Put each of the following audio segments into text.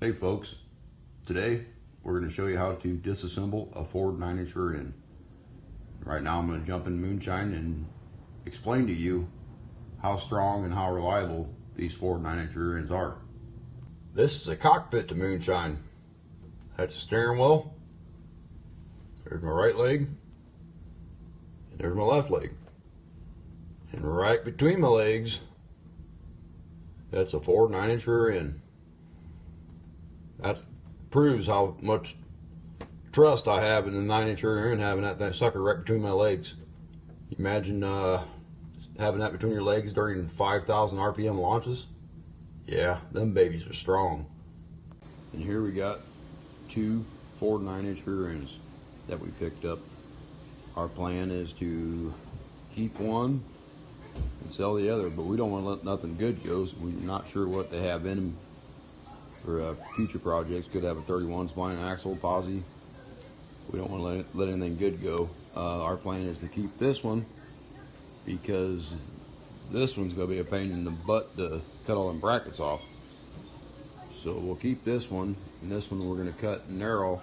Hey folks, today we're going to show you how to disassemble a Ford 9-inch rear end. Right now I'm going to jump in moonshine and explain to you how strong and how reliable these Ford 9-inch rear ends are. This is a cockpit to moonshine. That's the steering wheel. There's my right leg. And there's my left leg. And right between my legs, that's a Ford 9-inch rear end. That proves how much trust I have in the 9-inch rear end, having that sucker right between my legs. You imagine having that between your legs during 5,000 RPM launches? Yeah, them babies are strong. And here we got two Ford 9-inch rear ends that we picked up. Our plan is to keep one and sell the other, but we don't want to let nothing good go. So we're not sure what they have in them for future projects. Could have a 31 spline axle, posi. We don't want to let anything good go. Our plan is to keep this one because this one's going to be a pain in the butt to cut all them brackets off. So we'll keep this one, and this one we're going to cut and narrow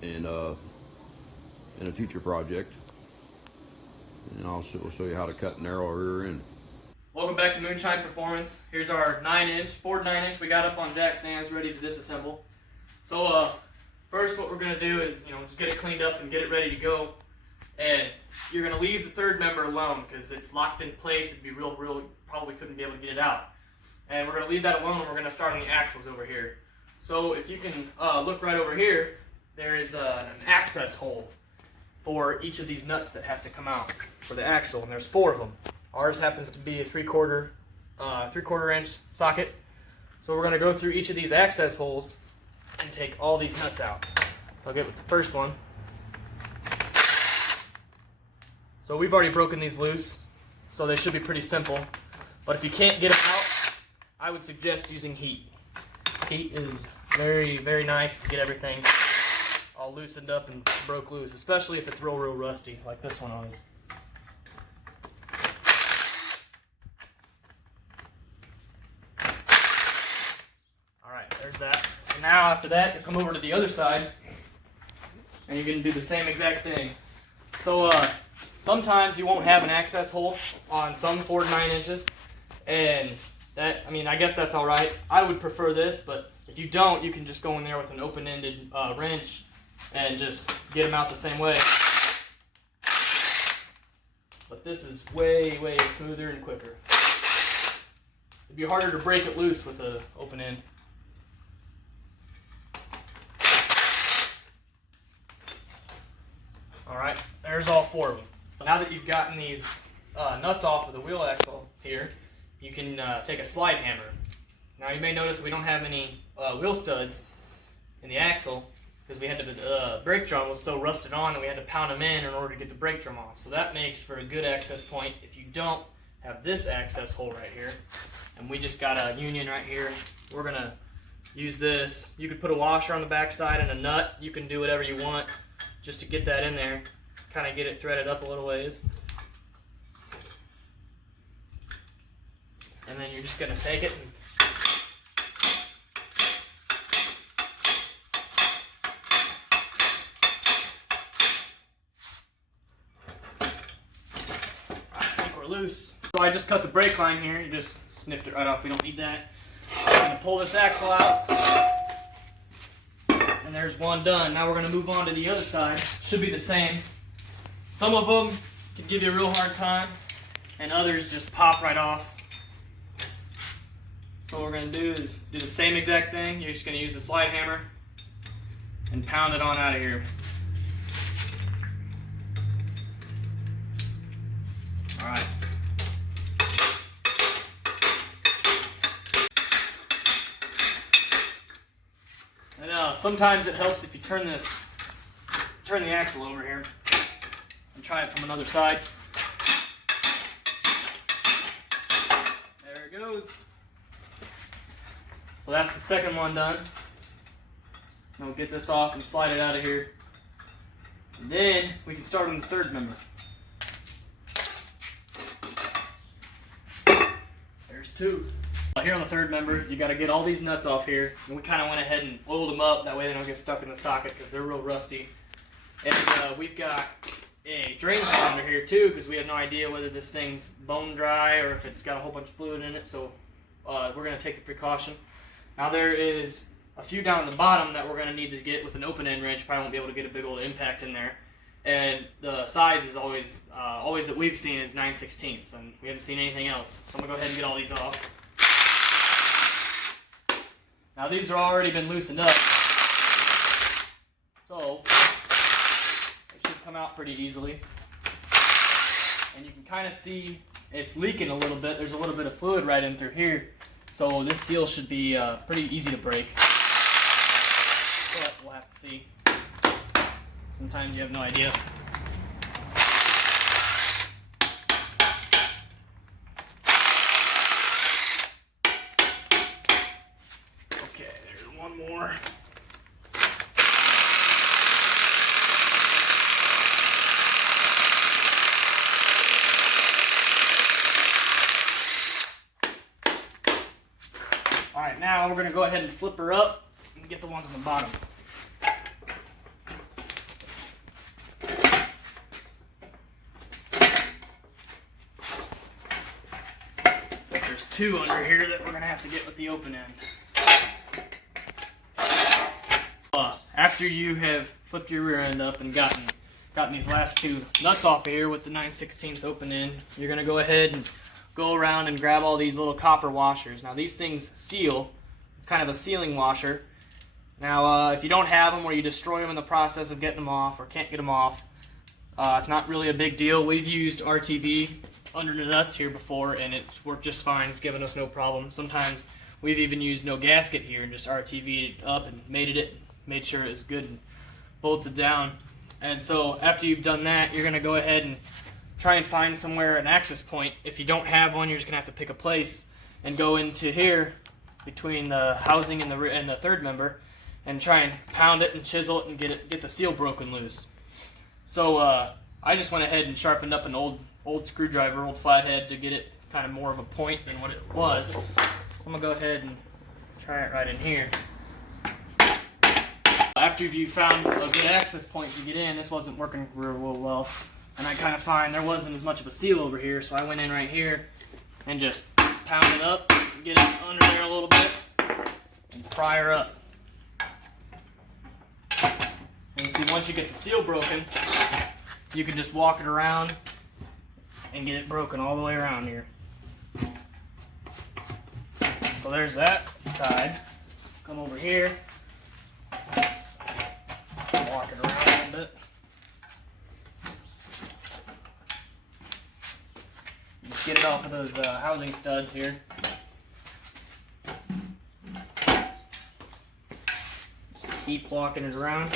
in a future project. And we'll show you how to cut and narrow a rear end. Welcome back to Moonshine Performance. Here's our 9-inch, Ford 9-inch we got up on jack stands ready to disassemble. So first what we're going to do is, just get it cleaned up and get it ready to go. And you're going to leave the third member alone because it's locked in place. It'd be real, probably couldn't be able to get it out. And we're going to leave that alone and we're going to start on the axles over here. So if you can look right over here, there is an access hole for each of these nuts that has to come out for the axle, and there's 4 of them. Ours happens to be a 3/4 inch socket. So we're going to go through each of these access holes and take all these nuts out. I'll get with the first one. So we've already broken these loose, so they should be pretty simple. But if you can't get them out, I would suggest using heat. Heat is very, very nice to get everything all loosened up and broke loose, especially if it's real rusty like this one was. There's that. So now after that, you come over to the other side and you're going to do the same exact thing. So sometimes you won't have an access hole on some Ford 9-inches, and that, I guess that's alright. I would prefer this, but if you don't, you can just go in there with an open-ended wrench and just get them out the same way. But this is way smoother and quicker. It'd be harder to break it loose with the open end. Alright, there's all 4 of them. Now that you've gotten these nuts off of the wheel axle here, you can take a slide hammer. Now you may notice we don't have any wheel studs in the axle because we had to, the brake drum was so rusted on and we had to pound them in order to get the brake drum off. So that makes for a good access point if you don't have this access hole right here. And we just got a union right here. We're going to use this. You could put a washer on the back side and a nut. You can do whatever you want just to get that in there, kind of get it threaded up a little ways. And then you're just going to take it and I think we're loose. So I just cut the brake line here. You just snipped it right off. We don't need that. I'm going to pull this axle out. And there's one done. Now we're going to move on to the other side. Should be the same. Some of them can give you a real hard time, and others just pop right off. So what we're going to do is do the same exact thing. You're just going to use the slide hammer and pound it on out of here. Alright. And sometimes it helps if you turn the axle over here and try it from another side. There it goes. So that's the second one done. And we'll get this off and slide it out of here. And then we can start on the third member. There's 2. Here on the third member, you got to get all these nuts off here. And we kind of went ahead and oiled them up. That way they don't get stuck in the socket because they're real rusty. And we've got a drain pan under here too because we have no idea whether this thing's bone dry or if it's got a whole bunch of fluid in it. So we're going to take the precaution. Now there is a few down at the bottom that we're going to need to get with an open end wrench. Probably won't be able to get a big old impact in there. And the size is always that we've seen is 9/16, and we haven't seen anything else. So I'm going to go ahead and get all these off. Now these have already been loosened up, so they should come out pretty easily. And you can kind of see it's leaking a little bit. There's a little bit of fluid right in through here, so this seal should be pretty easy to break. But we'll have to see. Sometimes you have no idea. One more. Alright, now we're going to go ahead and flip her up and get the ones on the bottom. So there's two under here that we're going to have to get with the open end. After you have flipped your rear end up and gotten these last two nuts off of here with the 9/16 open end, you're going to go ahead and go around and grab all these little copper washers. Now these things seal. It's kind of a sealing washer. Now if you don't have them or you destroy them in the process of getting them off or can't get them off, it's not really a big deal. We've used RTV under the nuts here before and it's worked just fine. It's given us no problem. Sometimes we've even used no gasket here and just RTV'd it up and made sure it was good and bolted down. And so after you've done that, you're going to go ahead and try and find somewhere an access point. If you don't have one, you're just going to have to pick a place and go into here between the housing and the third member and try and pound it and chisel it and get the seal broken loose. So I just went ahead and sharpened up an old screwdriver, old flathead, to get it kind of more of a point than what it was. So I'm going to go ahead and try it right in here. After you found a good access point to get in, this wasn't working real well, and I kind of find there wasn't as much of a seal over here, so I went in right here and just pound it up, get it under there a little bit, and pry her up. And you see, once you get the seal broken, you can just walk it around and get it broken all the way around here. So there's that side. Come over here. Walk it around a little bit. Just get it off of those housing studs here. Just keep walking it around.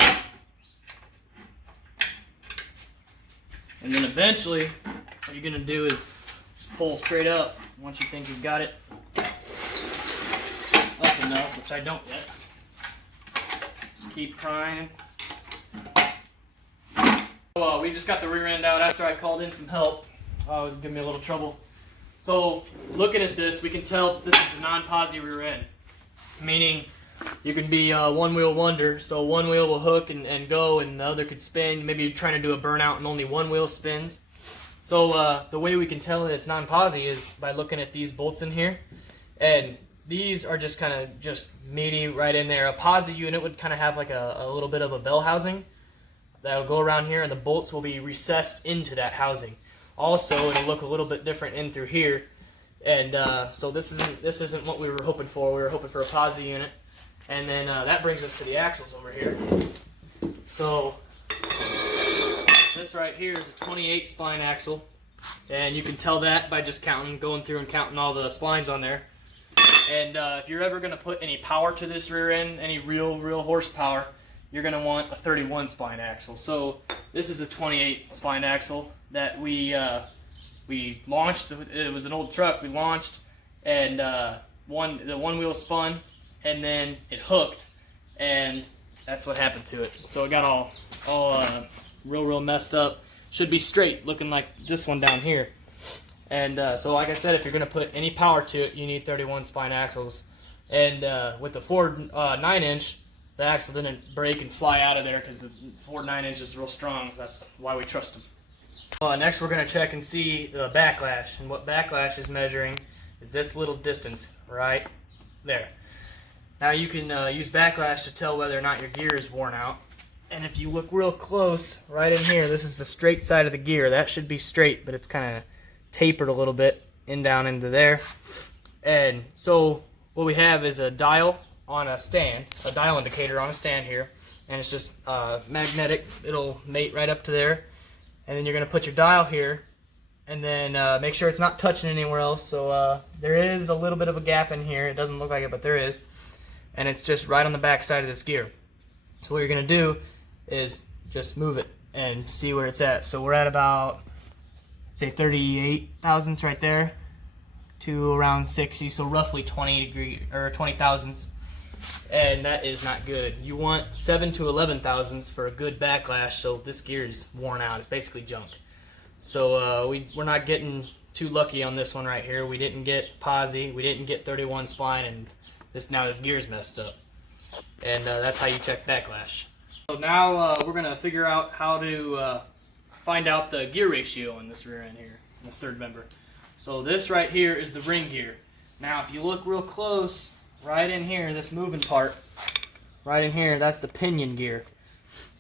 And then eventually, what you're going to do is just pull straight up once you think you've got it up enough, which I don't yet. Just keep prying. So we just got the rear end out after I called in some help. It was giving me a little trouble. So looking at this, we can tell this is a non-posi rear end, meaning you can be a one-wheel wonder. So one wheel will hook and go, and the other could spin. Maybe you're trying to do a burnout and only one wheel spins. So the way we can tell that it's non-posi is by looking at these bolts in here, and these are just kind of just meaty right in there. A posi unit would kind of have like a little bit of a bell housing that'll go around here, and the bolts will be recessed into that housing. Also, it'll look a little bit different in through here, and so this isn't what we were hoping for. We were hoping for a posi unit, and then that brings us to the axles over here. So this right here is a 28 spline axle, and you can tell that by just going through and counting all the splines on there. And if you're ever going to put any power to this rear end, any real horsepower, you're going to want a 31 spline axle. So this is a 28 spline axle that we launched. It was an old truck we launched, and the one wheel spun, and then it hooked, and that's what happened to it. So it got all real messed up. Should be straight, looking like this one down here. And so like I said, if you're going to put any power to it, you need 31 spine axles. And with the Ford 9-inch, the axle didn't break and fly out of there because the Ford 9-inch is real strong. That's why we trust them. Next we're going to check and see the backlash. And what backlash is measuring is this little distance right there. Now you can use backlash to tell whether or not your gear is worn out. And if you look real close, right in here, this is the straight side of the gear. That should be straight, but it's kind of tapered a little bit down into there. And so what we have is a dial on a stand, a dial indicator on a stand here, and it's just magnetic. It'll mate right up to there. And then you're going to put your dial here, and then make sure it's not touching anywhere else. So there is a little bit of a gap in here. It doesn't look like it, but there is. And it's just right on the back side of this gear. So what you're going to do is just move it and see where it's at. So we're at about, say, 38 thousandths right there to around 60, so roughly 20 thousandths. And that is not good. You want 7 to 11 thousandths for a good backlash, so this gear is worn out. It's basically junk. So we're not getting too lucky on this one right here. We didn't get posi, we didn't get 31 spline, and this gear is messed up. And that's how you check backlash. So now we're going to figure out how to find out the gear ratio on this rear end here, in this third member. So this right here is the ring gear. Now if you look real close, right in here, this moving part, right in here, that's the pinion gear.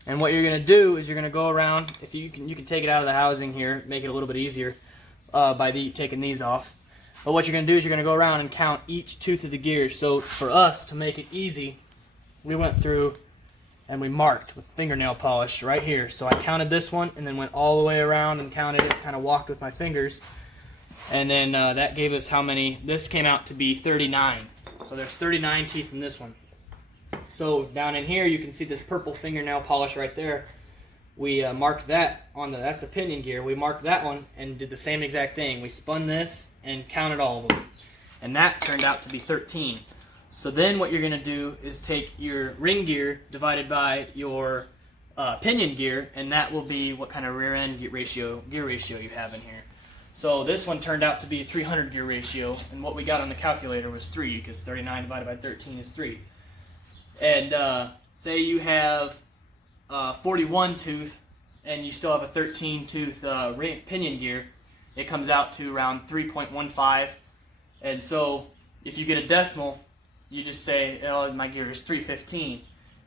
And what you're going to do is you're going to go around, if you can take it out of the housing here, make it a little bit easier by taking these off. But what you're going to do is you're going to go around and count each tooth of the gear. So for us, to make it easy, we went through and we marked with fingernail polish right here. So I counted this one and then went all the way around and counted it, kind of walked with my fingers. And then that gave us how many. This came out to be 39. So there's 39 teeth in this one. So down in here you can see this purple fingernail polish right there. We marked that on that's the pinion gear. We marked that one and did the same exact thing. We spun this and counted all of them. And that turned out to be 13. So then what you're going to do is take your ring gear divided by your pinion gear, and that will be what kind of rear end gear ratio you have in here. So this one turned out to be a 300 gear ratio, and what we got on the calculator was 3, because 39 divided by 13 is 3. And say you have 41 tooth, and you still have a 13 tooth pinion gear, it comes out to around 3.15. And so if you get a decimal, you just say, oh, my gear is 315.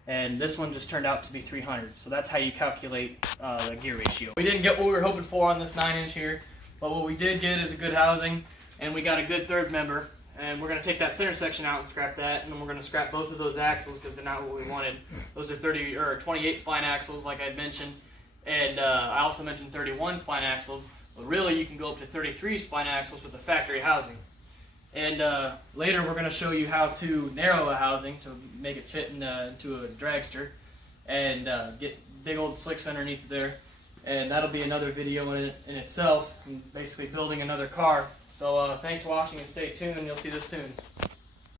And this one just turned out to be 300. So that's how you calculate the gear ratio. We didn't get what we were hoping for on this 9-inch here, but what we did get is a good housing, and we got a good third member. And we're going to take that center section out and scrap that, and then we're going to scrap both of those axles because they're not what we wanted. Those are 28 spline axles, like I mentioned, and I also mentioned 31 spline axles. But really, you can go up to 33 spline axles with the factory housing. And later, we're going to show you how to narrow a housing to make it fit into a dragster, and get big old slicks underneath there. And that'll be another video in itself, basically building another car. So thanks for watching and stay tuned, and you'll see this soon.